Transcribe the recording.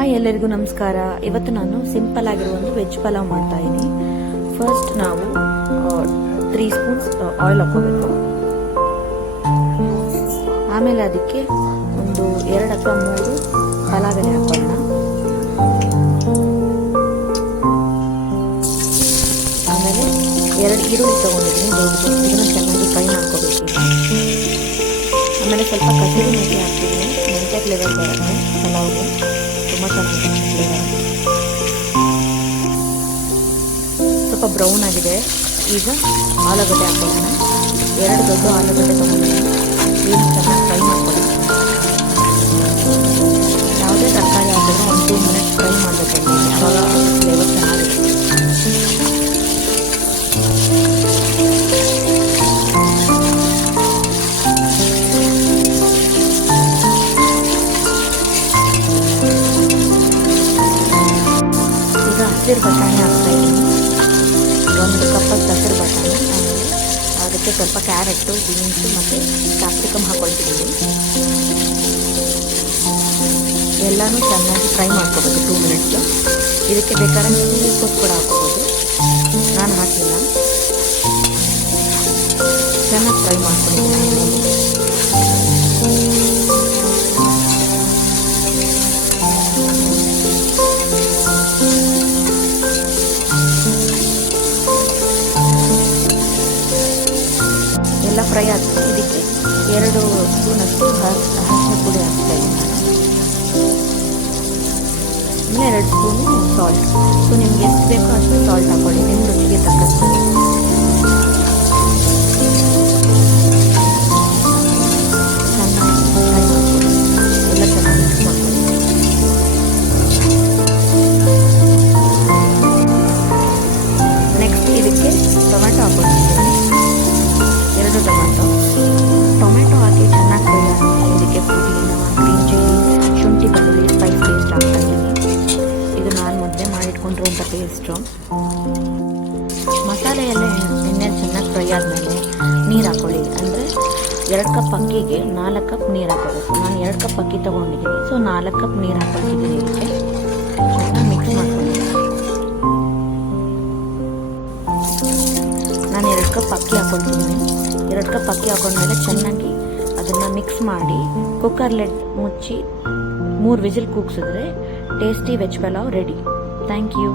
Hi, ಎಲ್ಲರಿಗೂ ನಮಸ್ಕಾರ. ಇವತ್ತು ನಾನು ಸಿಂಪಲ್ ಆಗಿರೋ ಒಂದು ವೆಜ್ ಪಲಾವ್ ಮಾಡ್ತಾ ಇದ್ದೀನಿ. ಫಸ್ಟ್ ನಾವು 3 ಸ್ಪೂನ್ಸ್ ಆಯಿಲ್ ಹಾಕೋಬೇಕು. ಆಮೇಲೆ ಅದಕ್ಕೆ ಒಂದು 2 ಅಥವಾ 3 ಪಲಾವ್ ಎಲೆ ಹಾಕೋಣ. ಆಮೇಲೆ 2 ಈರುಳ್ಳಿ ತಗೊಂಡಿದ್ದೀನಿ ದೊಡ್ಡದು, ಇದನ್ನು ಚೆನ್ನಾಗಿ ಫ್ರೈ ಮಾಡ್ಕೋಬೇಕು. ಆಮೇಲೆ ಸ್ವಲ್ಪ ಕಸೂರಿ ಮೆಂತ್ಯ ಹಾಕ್ತಿದ್ದೀನಿ. ಮೆಂತ್ಯ ಫ್ಲೇವರ್ ಬರುತ್ತೆ ಪಲಾವ್ಗೆ, ತುಂಬ ಚೆನ್ನಾಗಿ ಫ್ಲೇವರ್. ಸ್ವಲ್ಪ ಬ್ರೌನ್ ಆಗಿದೆ. ಈಗ ಆಲೂಗಡ್ಡೆ ಹಾಕೋಣ. 2 ದೊಡ್ಡ ಆಲೂಗಡ್ಡೆ ತಗೊಂಡಿದ್ದೀನಿ. ಇದನ್ನು ಚೆನ್ನಾಗಿ ಫ್ರೈ ಮಾಡ್ಕೊಳ್ಳಿ. ಯಾವುದೇ ತರಕಾರಿ ಹಾಕಿದ್ರೆ 1-2 ಮಿನಿಟ್ಸ್ ಫ್ರೈ ಮಾಡಬೇಕು, ಆವಾಗ ಫ್ಲೇವರ್ ಚೆನ್ನಾಗಿರುತ್ತೆ. ಹಸಿರು ಬಟಾಣಿ ಹಾಕ್ತಾ ಇದ್ದೀನಿ. 1 ಕಪ್ಪಷ್ಟು ಹಸಿರು ಬಟಾಣಿ. ಅದಕ್ಕೆ ಸ್ವಲ್ಪ ಕ್ಯಾರೆಟು, ಬೀನ್ಸು ಮತ್ತು ಕ್ಯಾಪ್ಸಿಕಮ್ ಹಾಕೊಳ್ತಿದ್ದೀನಿ. ಎಲ್ಲನೂ ಚೆನ್ನಾಗಿ ಫ್ರೈ ಮಾಡ್ಕೋಬೇಕು 2 ಮಿನಿಟ್ಸು. ಇದಕ್ಕೆ ಬೇಕಾದ್ರೆ ಚಿಲ್ಲಿ ಸೊಪ್ಪು ಕೂಡ ಹಾಕೋಬೋದು, ನಾನು ಹಾಕಿಲ್ಲ. ಚೆನ್ನಾಗಿ ಫ್ರೈ ಮಾಡ್ಕೊಂಡಿದ್ದೀನಿ. ಎಲ್ಲ ಫ್ರೈ ಆಗ್ತದೆ. ಇದಕ್ಕೆ 2 ಸ್ಪೂನಷ್ಟು ಅರಿಶಿನ ಪುಡಿ ಹಾಕ್ತಾ ಇದ್ದೀನಿ. ಆಮೇಲೆ 2 ಸ್ಪೂನು ಸಾಲ್ಟ್. ಸೊ ನಿಮ್ಗೆ ಎಷ್ಟು ಬೇಕೋ ಅಷ್ಟು ಸಾಲ್ಟ್ ಹಾಕೊಳ್ಳಿ, ನಿಮ್ಮ ರುಚಿಗೆ ತಕ್ಕಷ್ಟು. ಚೆನ್ನಾಗಿ ಫ್ರೈ ಮಾಡ್ಕೊಳ್ಳಿ, ಎಲ್ಲ ಚೆನ್ನಾಗಿ ಮಿಕ್ಸ್ ಮಾಡ್ಕೊಳ್ಳಿ. ನೆಕ್ಸ್ಟ್ ಇದಕ್ಕೆ ಟೊಮೆಟೊ ಹಾಕೊಳ್ತಿದ್ದೀನಿ. 2 ಟೊಮೆಟೊ ಹಾಕಿ ಚೆನ್ನಾಗಿ ಫ್ರೈ ಆಗುತ್ತೆ. ಇದಕ್ಕೆ ಪುದೀನ, ಗ್ರೀನ್ ಚಿಲ್ಲಿ, ಶುಂಠಿ ಬೆಳ್ಳುಳ್ಳಿ ಸ್ಪೈಸ್ ಪೇಸ್ಟ್ ಹಾಕ್ತಾ ಇದ್ದೀನಿ. ಇದು ನಾನು ಮೊದಲೇ ಮಾಡಿಟ್ಕೊಂಡಿರುವಂಥ ಪೇಸ್ಟು. ಮಸಾಲೆ ಎಲ್ಲ ಎಣ್ಣೆಯಲ್ಲಿ ಚೆನ್ನಾಗಿ ಫ್ರೈ ಆದಮೇಲೆ ನೀರು ಹಾಕ್ಕೊಳ್ಳಿ. ಅಂದರೆ 2 ಕಪ್ ಅಕ್ಕಿಗೆ 4 ಕಪ್ ನೀರು ಹಾಕೋಬೇಕು. ನಾನು 2 ಕಪ್ ಅಕ್ಕಿ ತೊಗೊಂಡಿದ್ದೀನಿ, ಸೊ 4 ಕಪ್ ನೀರು ಹಾಕೊಳ್ತಿದ್ದೀನಿ. ಇದಕ್ಕೆ ಚೆನ್ನಾಗಿ ಮಿಕ್ಸ್ ಮಾಡ್ಕೊಳ್ಳಿ. ನಾನು 2 ಕಪ್ ಅಕ್ಕಿ ಹಾಕೊಳ್ತಿದ್ದೀನಿ. 2 ಕಪ್ ಅಕ್ಕಿ ಹಾಕೊಂಡ್ಮೇಲೆ ಚೆನ್ನಾಗಿ ಅದನ್ನು ಮಿಕ್ಸ್ ಮಾಡಿ ಕುಕ್ಕರ್ ಲಿಡ್ ಮುಚ್ಚಿ 3 ವಿಸಿಲ್ ಕೂಗಿಸಿದ್ರೆ tasty veg pulao ready. Thank you.